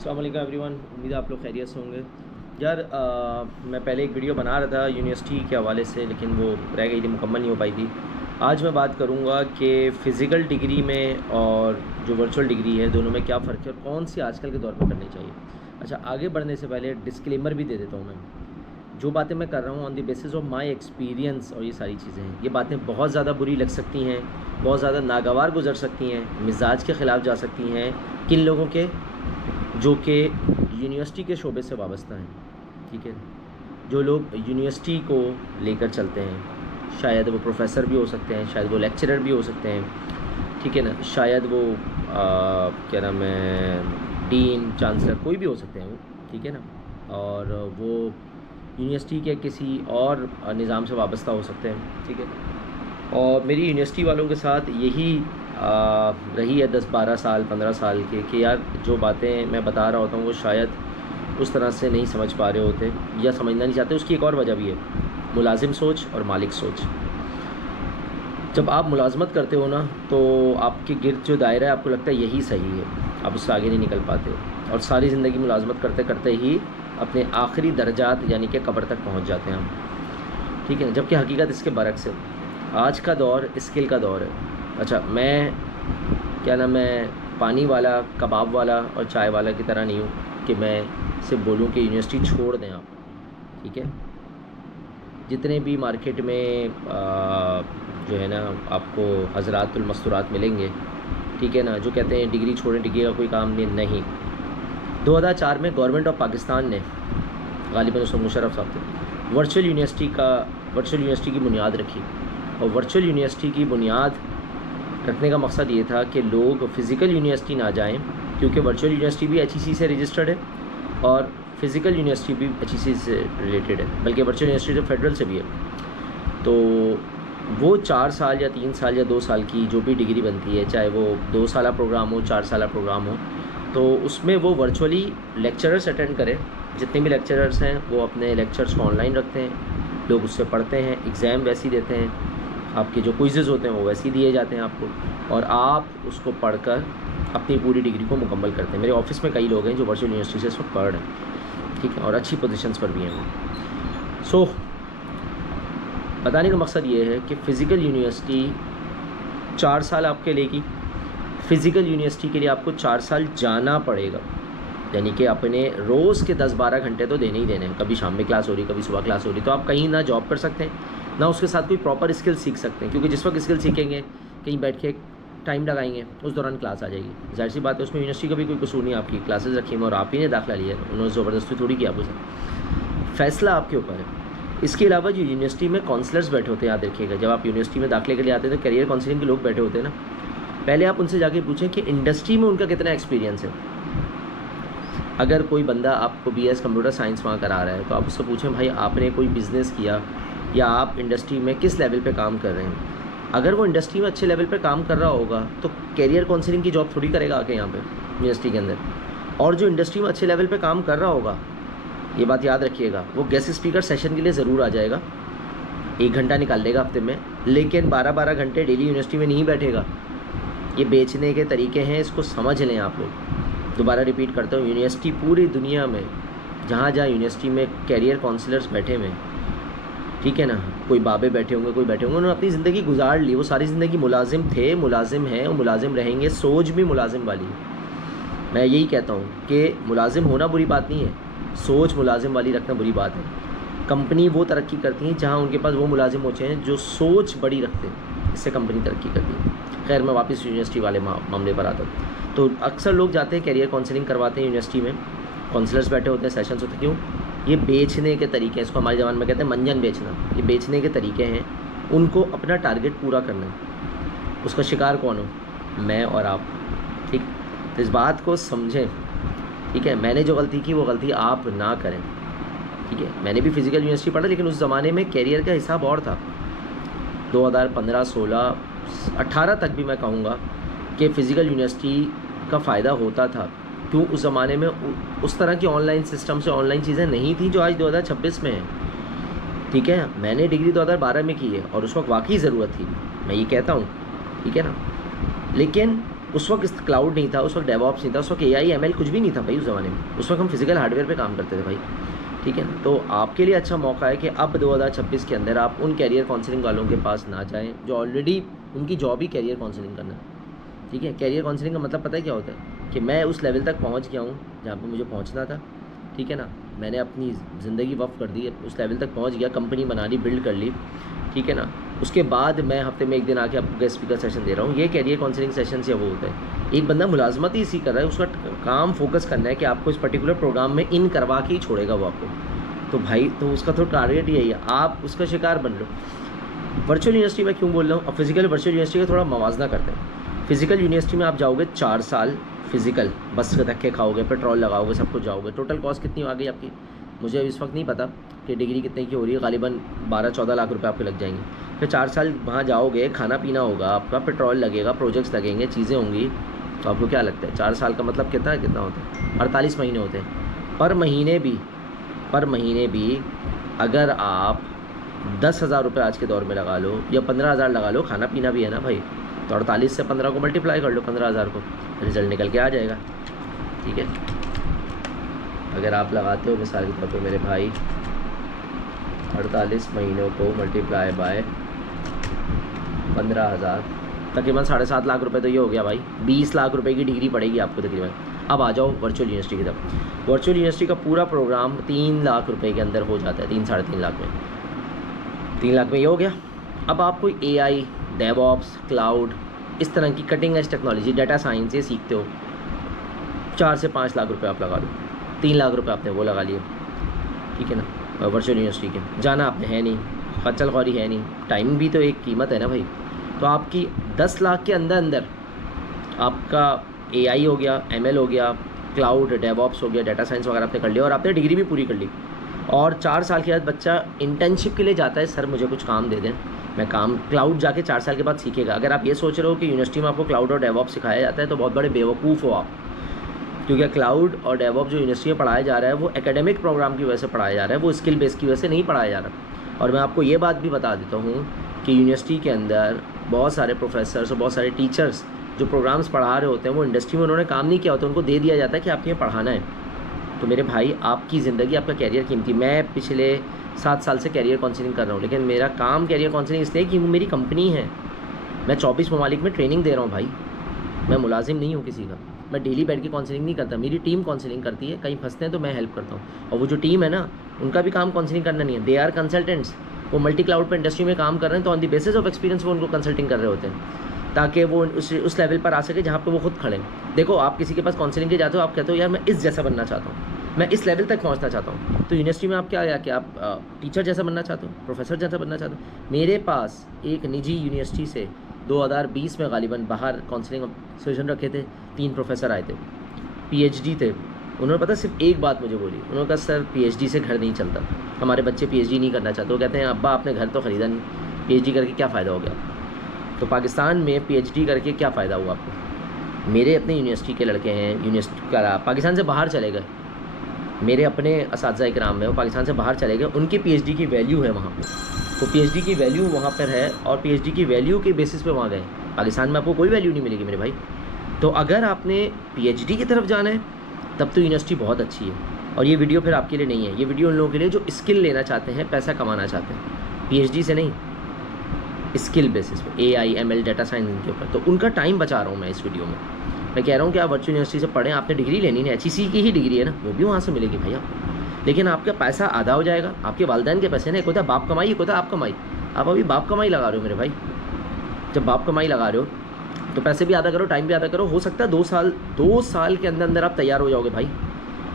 अस्सलाम वालेकुम एवरीवन, उम्मीद है आप लोग खैरियत से होंगे। यार मैं पहले एक वीडियो बना रहा था यूनिवर्सिटी के हवाले से, लेकिन वो रह गई थी, मुकम्मल नहीं हो पाई थी। आज मैं बात करूँगा कि फ़िज़िकल डिग्री में और जो वर्चुअल डिग्री है, दोनों में क्या फ़र्क है और कौन सी आजकल के दौर पर करनी चाहिए। अच्छा, आगे बढ़ने से पहले डिस्क्लेमर भी दे देता हूँ मैं। जो बातें मैं कर रहा हूँ on the basis of my experience, और ये सारी चीज़ें हैं, ये बातें बहुत ज़्यादा बुरी लग सकती हैं, बहुत ज़्यादा नागवार गुजर सकती हैं, मिजाज के ख़िलाफ़ जा सकती हैं किन लोगों के, जो कि यूनिवर्सिटी के शोबे से वाबस्ता हैं। ठीक है, जो लोग यूनिवर्सिटी को लेकर चलते हैं, शायद वो प्रोफेसर भी हो सकते हैं, शायद वो लेक्चरर भी हो सकते हैं, ठीक है ना, शायद वो क्या नाम है, डीन, चांसलर, कोई भी हो सकते हैं वो, ठीक है ना, और वो यूनिवर्सिटी के किसी और निज़ाम से वाबस्ता हो सकते हैं, ठीक है। और मेरी यूनिवर्सिटी वालों के साथ यही रही है 10-12 साल 15 साल के, कि यार जो बातें मैं बता रहा होता हूँ वो शायद उस तरह से नहीं समझ पा रहे होते या समझना नहीं चाहते। उसकी एक और वजह भी है, मुलाजिम सोच और मालिक सोच। जब आप मुलाजमत करते हो ना, तो आपके गिर्द जो दायरा है, आपको लगता है यही सही है, आप उससे आगे नहीं निकल पाते, और सारी ज़िंदगी मुलाजमत करते करते ही अपने आखिरी दर्जात यानी कि कब्र तक पहुँच जाते हैं हम, ठीक है। जबकि हकीकत इसके बरक्स है। आज का दौर स्किल का दौर है। अच्छा, मैं क्या नाम है, पानी वाला, कबाब वाला और चाय वाला की तरह नहीं हूँ कि मैं सिर्फ बोलूँ कि यूनिवर्सिटी छोड़ दें आप, ठीक है। जितने भी मार्केट में जो है ना, आपको हज़रातुल मस्तूरात मिलेंगे, ठीक है ना, जो कहते हैं डिग्री छोड़ें, डिग्री का कोई काम नहीं। 2004 में गवर्नमेंट ऑफ पाकिस्तान ने, गालिबन उसमें मुशर्रफ साहब थे, वर्चुअल यूनिवर्सिटी की बुनियाद रखी। और वर्चुअल यूनिवर्सिटी की बुनियाद रखने का मकसद ये था कि लोग फ़िज़िकल यूनिवर्सिटी ना जाएं, क्योंकि वर्चुअल यूनिवर्सिटी भी HEC से रजिस्टर्ड है और फ़िज़िकल यूनिवर्सिटी भी HEC से रिलेटेड है, बल्कि वर्चुअल यूनिवर्सिटी तो फेडरल से भी है। तो वो 4 साल या 3 साल या 2 साल की जो भी डिग्री बनती है, चाहे वो 2 साला प्रोग्राम हो, 4 साला प्रोग्राम हो, तो उसमें वो वर्चुअली लेक्चरर्स अटेंड करें। जितने भी लेक्चरर्स हैं वो अपने लेक्चर्स को ऑनलाइन रखते हैं, लोग उससे पढ़ते हैं, एग्ज़ाम वैसे ही देते हैं, आपके जो क्विज़ेज़ होते हैं वो वैसे ही दिए जाते हैं आपको, और आप उसको पढ़कर अपनी पूरी डिग्री को मुकम्मल करते हैं। मेरे ऑफिस में कई लोग हैं जो वर्चुअल यूनिवर्सिटी से इस वक्त पढ़ रहे हैं, ठीक है, और अच्छी पोजीशंस पर भी हैं वो। सो बताने का मकसद ये है कि फ़िज़िकल यूनिवर्सिटी 4 साल आपके लेगी। फ़िज़िकल यूनिवर्सिटी के लिए आपको 4 साल जाना पड़ेगा, यानी कि अपने रोज़ के 10-12 घंटे तो देने ही देने हैं। कभी शाम में क्लास हो रही, कभी सुबह क्लास हो रही, तो आप कहीं ना जॉब कर सकते हैं, ना उसके साथ कोई प्रॉपर स्किल सीख सकते हैं, क्योंकि जिस वक्त स्किल सीखेंगे कहीं बैठ के टाइम लगाएंगे, उस दौरान क्लास आ जाएगी। जाहिर सी बात है, उसमें यूनिवर्सिटी का भी कोई कसूर नहीं, आपकी क्लासेस रखी हैं और आप ही ने दाखिला लिया है, उन्होंने ज़बरदस्ती थोड़ी किया आपको, फ़ैसला आपके ऊपर है। इसके अलावा जो यूनिवर्सिटी में काउंसलर्स बैठे होते हैं, याद रखिएगा, जब आप यूनिवर्सिटी में दाखिले के लिए आते हैं तो करियर काउंसलिंग के लोग बैठे होते हैं ना, पहले आप उनसे जाके पूछें कि इंडस्ट्री में उनका कितना एक्सपीरियंस है। अगर कोई बंदा आपको BS कंप्यूटर साइंस वहाँ करा रहा है, तो आप उससे पूछें, भाई आपने कोई बिज़नेस किया या आप इंडस्ट्री में किस लेवल पे काम कर रहे हैं। अगर वो इंडस्ट्री में अच्छे लेवल पे काम कर रहा होगा तो कैरियर काउंसलिंग की जॉब थोड़ी करेगा आके यहाँ पे यूनिवर्सिटी के अंदर। और जो इंडस्ट्री में अच्छे लेवल पे काम कर रहा होगा, ये बात याद रखिएगा, वो गेस्ट स्पीकर सेशन के लिए ज़रूर आ जाएगा, 1 घंटा निकाल लेगा हफ्ते में, लेकिन 12-12 घंटे डेली यूनिवर्सिटी में नहीं बैठेगा। ये बेचने के तरीके हैं, इसको समझ लें आप लोग। दोबारा रिपीट करता हूँ, यूनिवर्सिटी पूरी दुनिया में जहाँ जहाँ यूनिवर्सिटी में कैरियर काउंसलर्स बैठे हुए हैं, ठीक है ना, कोई बाबे बैठे होंगे, कोई बैठे होंगे, उन्होंने अपनी ज़िंदगी गुजार ली, वो सारी ज़िंदगी मुलाजिम थे, मुलाजिम हैं और मुलाजिम रहेंगे, सोच भी मुलाजिम वाली है। मैं यही कहता हूँ कि मुलाजिम होना बुरी बात नहीं है, सोच मुलाजिम वाली रखना बुरी बात है। कंपनी वो तरक्की करती है जहाँ उनके पास वो मुलाजिम होते हैं जो सोच बड़ी रखते हैं, इससे कंपनी तरक्की करती है। खैर, मैं वापस यूनिवर्सिटी वाले मामले पर आता हूँ। तो अक्सर लोग जाते हैं कैरियर काउंसलिंग करवाते हैं यूनिवर्सिटी में, काउंसलर्स बैठे होते हैं, सेशंस होते हैं। क्यों? ये बेचने के तरीके हैं, इसको हमारे ज़बान में कहते हैं मंजन बेचना। ये बेचने के तरीके हैं, उनको अपना टारगेट पूरा करना है। उसका शिकार कौन हो? मैं और आप, ठीक। तो इस बात को समझें, ठीक है। मैंने जो गलती की वो गलती आप ना करें, ठीक है। मैंने भी फ़िज़िकल यूनिवर्सिटी पढ़ा, लेकिन उस ज़माने में कैरियर का हिसाब और था। 2015, 16, 18 तक भी मैं कहूँगा कि फ़िज़िकल यूनिवर्सिटी का फ़ायदा होता था। क्यों? उस ज़माने में उस तरह की ऑनलाइन सिस्टम से ऑनलाइन चीज़ें नहीं थी जो आज 2026 में है, ठीक है। मैंने डिग्री 2012 में की है और उस वक्त वाकई ज़रूरत थी, मैं ये कहता हूँ, ठीक है ना। लेकिन उस वक्त क्लाउड नहीं था, उस वक्त डेवऑप्स नहीं था, उस वक्त AI ML कुछ भी नहीं था भाई उस ज़माने में। उस वक्त हम फिजिकल हार्डवेयर पे काम करते थे भाई, ठीक है ना। तो आपके लिए अच्छा मौका है कि अब 2026 के अंदर आप उन कैरियर काउंसलिंग वालों के पास ना जाएं जो ऑलरेडी उनकी जॉब ही कैरियर काउंसलिंग करना है, ठीक है। कैरियर काउंसलिंग का मतलब पता है क्या होता है कि मैं उस लेवल तक पहुंच गया हूं जहां पे मुझे पहुंचना था, ठीक है ना। मैंने अपनी ज़िंदगी वक्फ कर दी, उस लेवल तक पहुंच गया, कंपनी बना ली, बिल्ड कर ली, ठीक है ना। उसके बाद मैं हफ्ते में एक दिन आके आपको गेस्ट स्पीकर सेशन दे रहा हूँ। ये कैरियर काउंसलिंग सेशन से वो होता है। एक बंदा मुलाजमत ही इसी कर रहा है, उसका काम फोकस करना है कि आपको इस पर्टिकुलर प्रोग्राम में इन करवा के ही छोड़ेगा वो आपको। तो भाई तो उसका तो टारगेट ही यही है, आप उसका शिकार बन लो। वर्चुअल यूनिवर्सिटी में क्यों बोल रहा हूँ, अब फिजिकल वर्चुअल यूनिवर्सिटी का थोड़ा मवाजना करते हैं। फिजिकल यूनिवर्सिटी में आप जाओगे 4 साल फिजिकल, बस के धक्के खाओगे, पेट्रोल लगाओगे, सब कुछ जाओगे। टोटल कॉस्ट कितनी आ गई आपकी, मुझे इस वक्त नहीं पता कि डिग्री कितने की हो रही है, गालिबन 12-14 लाख रुपए आपके लग जाएंगे। फिर 4 साल वहाँ जाओगे, खाना पीना होगा आपका, पेट्रोल लगेगा, प्रोजेक्ट्स लगेंगे, चीज़ें होंगी। तो आपको क्या लगता है 4 साल का मतलब कितना होता है? 48 महीने होते हैं। पर महीने भी अगर आप 10,000 रुपये आज के दौर में लगा लो या 15,000 लगा लो, खाना पीना भी है ना भाई, तो 48 से 15 को मल्टीप्लाई कर लो, 15,000 को, रिजल्ट निकल के आ जाएगा, ठीक है। अगर आप लगाते हो मिसाल के तौर पे मेरे भाई 48 महीनों को मल्टीप्लाई बाय 15,000, तकरीबन 7.5 लाख रुपए तो ये हो गया भाई। 20 लाख रुपए की डिग्री पड़ेगी आपको तकरीबन। अब आ जाओ वर्चुअल यूनिवर्सिटी की तरफ। वर्चुअल यूनिवर्सिटी का पूरा प्रोग्राम 3 लाख रुपए के अंदर हो जाता है, 3-3.5 लाख में। 3 लाख में ये हो गया। अब आप कोई AI, डेवऑप्स, क्लाउड, इस तरह की cutting edge technology, data science ये सीखते हो, 4 से 5 लाख रुपए आप लगा लो। 3 लाख रुपए आपने वो लगा लिए, ठीक है ना। वर्चुअल यूनिवर्सिटी के जाना आपने है नहीं, खच्चल खौरी है नहीं, टाइम भी तो एक कीमत है ना भाई। तो आपकी 10 लाख के अंदर आपका AI हो गया, ML हो गया, क्लाउड, डेवऑप्स हो गया, डाटा साइंस वगैरह आपने कर लिया और आपने डिग्री भी पूरी कर ली। और 4 साल के बाद बच्चा इंटर्नशिप के लिए जाता है, सर मुझे कुछ काम दे दें, मैं काम क्लाउड जाके 4 साल के बाद सीखेगा। अगर आप ये सोच रहे हो कि यूनिवर्सिटी में आपको क्लाउड और डेवऑप्स सिखाया जाता है तो बहुत बड़े बेवकूफ़ हो आप, क्योंकि क्लाउड और डेवऑप्स जो यूनिवर्सिटी में पढ़ाया जा रहा है वो एकेडमिक प्रोग्राम की वजह से पढ़ाया जा रहा है, वो स्किल बेस की वजह से नहीं पढ़ाया जा रहा। और मैं आपको ये बात भी बता देता हूँ कि यूनिवर्सिटी के अंदर बहुत सारे प्रोफेसर्स और बहुत सारे टीचर्स जो प्रोग्राम्स पढ़ा रहे होते हैं वो इंडस्ट्री में उन्होंने काम नहीं किया होता, उनको दे दिया जाता है कि आपके यहाँ पढ़ाना है। तो मेरे भाई आपकी ज़िंदगी, आपका कैरियर कीमती। मैं पिछले 7 साल से कैरियर काउंसलिंग कर रहा हूँ, लेकिन मेरा काम कैरियर काउंसलिंग इसलिए कि वो मेरी कंपनी है। मैं 24 ममालिक में ट्रेनिंग दे रहा हूँ भाई, मैं मुलाजिम नहीं हूँ किसी का। मैं डेली बैठ के काउंसलिंग नहीं करता, मेरी टीम काउंसलिंग करती है। कहीं फंसते हैं तो मैं हेल्प करता हूँ। और वो जो टीम है ना, उनका भी काम काउंसलिंग करना नहीं है, दे आर कंसल्टेंट्स। वो मल्टी क्लाउड पर इंडस्ट्री में काम कर रहे हैं, तो on the basis of experience वो उनको कंसल्टिंग कर रहे होते हैं ताकि वो उस लेवल पर आ सके जहाँ पे वो खुद खड़े हैं। देखो आप किसी के पास काउंसलिंग के जाते हो, आप कहते हो यार मैं इस जैसा बनना चाहता हूँ, मैं इस लेवल तक पहुँचना चाहता हूँ। तो यूनिवर्सिटी में आप क्या आया कि आप टीचर जैसा बनना चाहते हो, प्रोफेसर जैसा बनना चाहते हो। मेरे पास एक निजी यूनिवर्सिटी से 2020 में गालिबन बाहर काउंसलिंग सेशन रखे थे, 3 प्रोफेसर आए थे, PhD थे। उन्होंने पता सिर्फ एक बात मुझे बोली, उन्होंने कहा सर PhD से घर नहीं चलता, हमारे बच्चे PhD नहीं करना चाहते। वो कहते हैं अब्बा आपने घर तो ख़रीदा नहीं, PhD करके क्या फ़ायदा हो गया। तो पाकिस्तान में PhD करके क्या फ़ायदा हुआ आपको। मेरे अपने यूनिवर्सिटी के लड़के हैं, यूनिवर्सिटी का पाकिस्तान से बाहर चले गए, मेरे अपने असातिज़ा इकराम में वो पाकिस्तान से बाहर चले गए, उनकी PhD की वैल्यू है वहाँ पे। तो PhD की वैल्यू वहाँ पर है और PhD की वैल्यू के बेसिस पे वहाँ गए। पाकिस्तान में आपको कोई वैल्यू नहीं मिलेगी मेरे भाई। तो अगर आपने PhD की तरफ जाना है तब तो यूनिवर्सिटी बहुत अच्छी है। और ये वीडियो फिर आपके लिए नहीं है, ये वीडियो उन लोगों के लिए जो स्किल लेना चाहते हैं, पैसा कमाना चाहते हैं, PhD से नहीं, स्किल बेसिस पे, AI ML डाटा साइंस के ऊपर। तो उनका टाइम बचा रहा हूँ मैं इस वीडियो में। मैं कह रहा हूँ कि आप वर्चुअल यूनिवर्सिटी से पढ़ें, आपने डिग्री लेनी है, HEC की ही डिग्री है ना, वो भी वहाँ से मिलेगी भाई आपको, लेकिन आपका पैसा आधा हो जाएगा, आपके वालिदैन के पैसे ना। एक होता है बाप कमाई, एक होता है आप कमाई। आप अभी बाप कमाई लगा रहे हो मेरे भाई। जब बाप कमाई लगा रहे हो तो पैसे भी आधा करो, टाइम भी आधा करो। हो सकता है 2 साल के अंदर आप तैयार हो जाओगे भाई।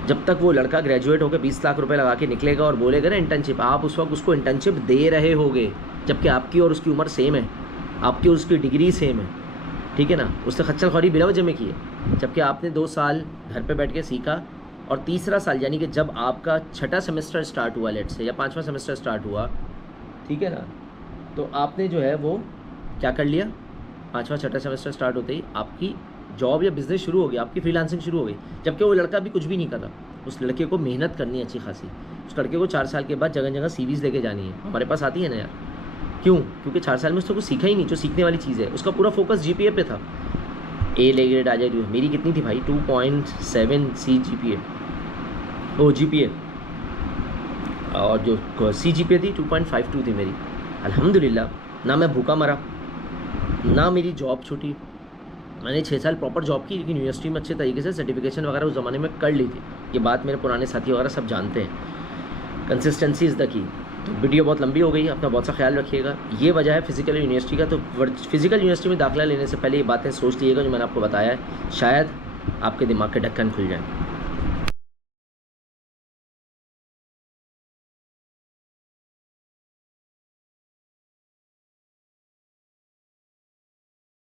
जब तक वो लड़का ग्रेजुएट होकर 20 लाख रुपए लगा के निकलेगा और बोलेगा ना इंटर्नशिप, आप उस वक्त उसको इंटर्नशिप दे रहे होगे, जबकि आपकी और उसकी उम्र सेम है, आपकी और उसकी डिग्री सेम है, ठीक है ना। उससे खच्चर खौरी बिला वजह में की है, जबकि आपने 2 साल घर पे बैठ के सीखा और तीसरा साल यानी कि जब आपका 6ठा सेमेस्टर स्टार्ट हुआ लेट से, या 5वां सेमेस्टर स्टार्ट हुआ, ठीक है ना, तो आपने जो है वो क्या कर लिया, 5वां 6ठा सेमेस्टर स्टार्ट होते ही आपकी जॉब या बिज़नेस शुरू हो गया, आपकी फ्रीलांसिंग शुरू हो गई। जबकि वो लड़का भी कुछ भी नहीं कर रहा, उस लड़के को मेहनत करनी है अच्छी खासी। उस लड़के को 4 साल के बाद जगह जगह CVs लेके जानी है। हमारे पास आती है ना यार, क्यों? क्योंकि 4 साल में उसको कुछ सीखा ही नहीं, जो सीखने वाली चीज़ है। उसका पूरा फोकस GPA पे था, ए ले ग्रेड आ जाए। मेरी कितनी थी भाई 2.7 CGPA ओ GPA, और जो CGPA थी 2.52 थी मेरी। अल्हम्दुलिल्लाह, ना मैं भूखा मरा, ना मेरी जॉब छूटी। मैंने 6 साल प्रॉपर जॉब की, लेकिन यूनिवर्सिटी में अच्छे तरीके से सर्टिफिकेशन वगैरह उस ज़माने में कर ली थी। ये बात मेरे पुराने साथी वगैरह सब जानते हैं। Consistency is the key. तो वीडियो बहुत लंबी हो गई, अपना बहुत सा ख्याल रखिएगा। ये वजह है फिज़िकल यूनिवर्सिटी का। तो फिज़िकल यूनिवर्सिटी में दाखिला लेने से पहले ये बातें सोच लीजिएगा जो मैंने आपको बताया है, शायद आपके दिमाग के ढक्कन खुल जाए।